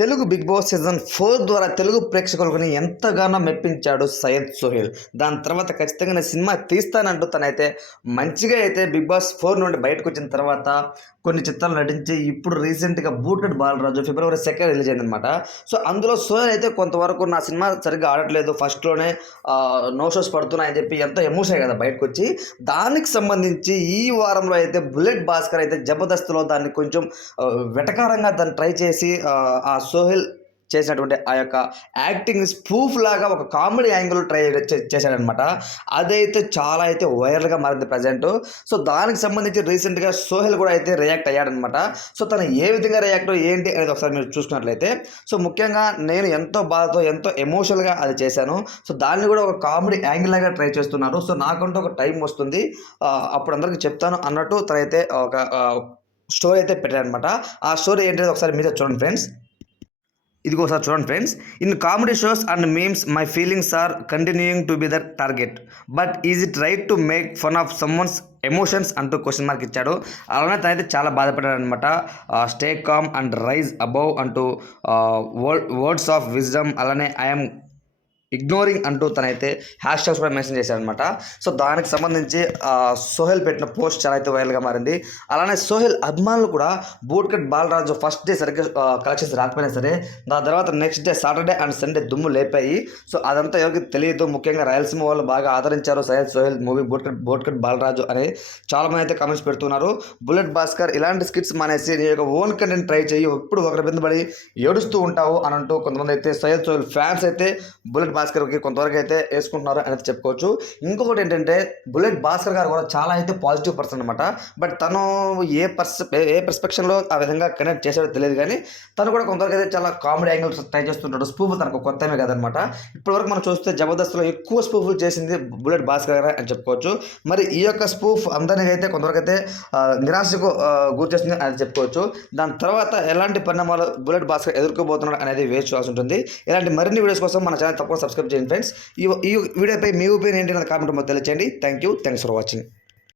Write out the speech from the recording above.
Telugu big boss season 4 ద్వారా తెలుగు ప్రేక్షకులని ఎంతగానో మెప్పించాడు సయ్యద్ సోహెల్. దాని తర్వాత ఖచ్చితంగా నేను సినిమా తీస్తానంటూ తనైతే మంచిగా అయితే బిగ్ బాస్ 4 నుండి బయటకు వచ్చిన తర్వాత కొన్ని చిత్రాలు నటించి ఇప్పుడు రీసెంట్గా బూటెడ్ బాలరాజు February 2 రిలీజ్ అయిందనమాట. సో అందులో సోహెల్ అయితే కొంతవరకు నా సినిమా సరిగ్గా ఆడట్లేదు, ఫస్ట్లోనే నో షోస్ పడుతున్నాయని చెప్పి ఎంతో ఎమోషన్ కదా బయటకు వచ్చి, దానికి సంబంధించి ఈ వారంలో అయితే బుల్లెట్ భాస్కర్ అయితే జబర్దస్త్లో దాన్ని కొంచెం వెటకారంగా దాన్ని ట్రై చేసి ఆ సోహెల్ చేసినటువంటి ఆ యొక్క యాక్టింగ్ స్పూఫ్ లాగా ఒక కామెడీ యాంగిల్ ట్రై చేశాడనమాట. అదైతే చాలా అయితే వైరల్గా మారింది ప్రజెంట్. సో దానికి సంబంధించి రీసెంట్గా సోహెల్ కూడా అయితే రియాక్ట్ అయ్యాడనమాట. సో తను ఏ విధంగా రియాక్ట్ ఏంటి అనేది ఒకసారి మీరు చూసుకున్నట్లయితే, సో ముఖ్యంగా నేను ఎంతో బాధతో ఎంతో ఎమోషనల్గా అది చేశాను. సో దాన్ని కూడా ఒక కామెడీ యాంగిల్ లాగా ట్రై చేస్తున్నారు. సో నాకంటూ ఒక టైం వస్తుంది, అప్పుడు అందరికీ చెప్తాను అన్నట్టు తనైతే ఒక స్టోరీ అయితే పెట్టాడనమాట. ఆ స్టోరీ ఏంటంటే ఒకసారి మీరే చూడండి ఫ్రెండ్స్. ఇదిగో ఒకసారి చూడండి friends. In comedy shows and memes my feelings are continuing to be the target, but is it right to make fun of someone's emotions అంటూ క్వశ్చన్ మార్క్ ఇచ్చాడు. అలానే తనైతే చాలా బాధపడ్డాడు అనమాట. Stay calm and rise above అంటూ words of wisdom, అలానే I'm ignoring అంటూ తనైతే హ్యాష్ ట్యాగ్స్ కూడా మెన్షన్ చేశారనమాట. సో దానికి సంబంధించి సోహెల్ పెట్టిన పోస్ట్ చాలా అయితే వైరల్గా మారింది. అలానే సోహెల్ అభిమానులు కూడా బూట్కట్ బాలరాజు ఫస్ట్ డే సరిగ్గా కలెక్షన్స్ రాకపోయినా సరే, దాని తర్వాత next day Saturday and Sunday దుమ్ము లేపాయి. సో అదంతా ఎవరికి తెలియదు, ముఖ్యంగా రాయలసీమ వాళ్ళు బాగా ఆదరించారు సయ్యద్ సోహెల్ మూవీ బూట్కట్ బాలరాజు అని చాలామంది అయితే కామెంట్స్ పెడుతున్నారు. బుల్లెట్ భాస్కర్ ఇలాంటి స్కిట్స్ మానేసి నీ యొక్క ఓన్ కంటెంట్ ట్రై చేయి, ఎప్పుడు ఒకరి బిందు పడి ఏడుస్తూ ఉంటావు అని అంటూ కొంతమంది అయితే సయ్యద్ సోహెల్ ఫ్యాన్స్ అయితే బుల్లెట్ భాస్కర్కి కొంతవరకు అయితే వేసుకుంటున్నారు అనేది చెప్పుకోవచ్చు. ఇంకొకటి ఏంటంటే బుల్లెట్ భాస్కర్ గారు కూడా చాలా అయితే పాజిటివ్ పర్సన్ అనమాట. బట్ తను ఏ పర్స్పెక్షన్లో ఆ విధంగా కనెక్ట్ చేసాడో తెలియదు, కానీ తను కూడా కొంతవరకు అయితే చాలా కామెడీ యాంగిల్స్ ట్రై చేస్తుంటాడు. స్పూఫ్ తనకు కొత్తమే కదనమాట. ఇప్పటివరకు మనం చూస్తే జబర్దస్త్లో ఎక్కువ స్పూఫ్లు చేసింది బుల్లెట్ భాస్కర్ గారు అని చెప్పుకోవచ్చు. మరి ఈ యొక్క స్పూఫ్ అందరినీ అయితే కొంతవరకు అయితే నిరాశకు గురి చేస్తుంది అని చెప్పుకోవచ్చు. దాని తర్వాత ఎలాంటి పరిణామాలు బుల్లెట్ భాస్కర్ ఎదుర్కోబోతున్నాడు అనేది వేచి చూడాల్సి ఉంటుంది. ఇలాంటి మరిన్ని వీడియోస్ కోసం మన ఛానల్ తప్పకుండా సబ్స్క్రైబ్ చేయండి ఫ్రెండ్స్. ఈ వీడియోపై మీ ఒపీనియన్ ఏంటి కామెంట్ తెలియచేయండి. Thanks for watching.